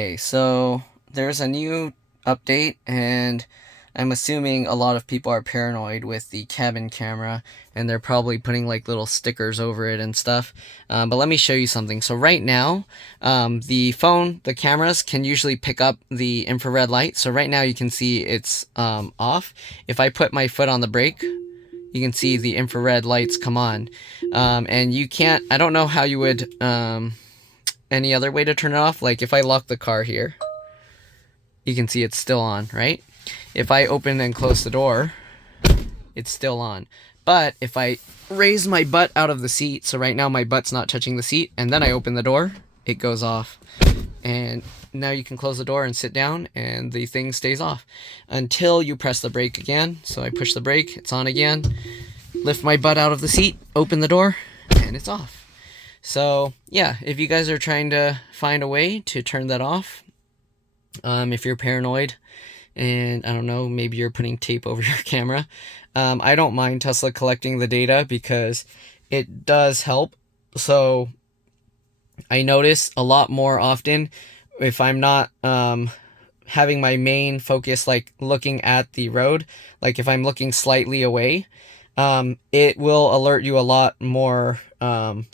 Okay, so there's a new update, and I'm assuming a lot of people are paranoid with the cabin camera, and they're probably putting like little stickers over it and stuff. But let me show you something. So right now, the cameras can usually pick up the infrared light. So right now you can see it's off. If I put my foot on the brake, you can see the infrared lights come on. And you can't, I don't know how you would, any other way to turn it off. Like if I lock the car here, you can see it's still on, right? If I open and close the door, it's still on. But if I raise my butt out of the seat, so right now my butt's not touching the seat, and then I open the door, it goes off. And now you can close the door and sit down, and the thing stays off until you press the brake again. So I push the brake, it's on again, lift my butt out of the seat, open the door, and it's off. So yeah, if you guys are trying to find a way to turn that off, if you're paranoid and I don't know, maybe you're putting tape over your camera, I don't mind Tesla collecting the data because it does help. So I notice a lot more often if I'm not having my main focus like looking at the road, like if I'm looking slightly away, it will alert you a lot more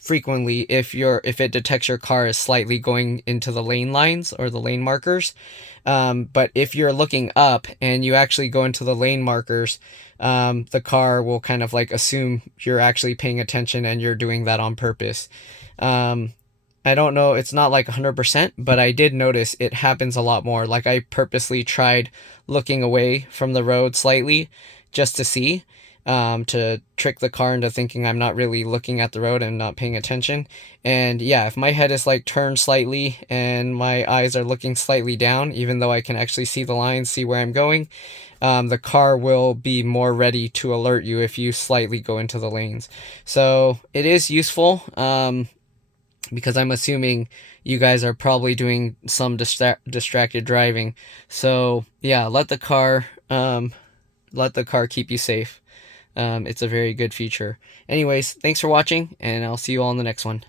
frequently if it detects your car is slightly going into the lane lines or the lane markers. But if you're looking up and you actually go into the lane markers, the car will kind of like assume you're actually paying attention and you're doing that on purpose. I don't know, it's not like 100%, but I did notice it happens a lot more. Like I purposely tried looking away from the road slightly just to see, to trick the car into thinking I'm not really looking at the road and not paying attention. And yeah, if my head is like turned slightly and my eyes are looking slightly down, even though I can actually see the lines, see where I'm going, the car will be more ready to alert you if you slightly go into the lanes. So it is useful. Because I'm assuming you guys are probably doing some distracted driving. So yeah, let the car keep you safe. It's a very good feature. Anyways, thanks for watching, and I'll see you all in the next one.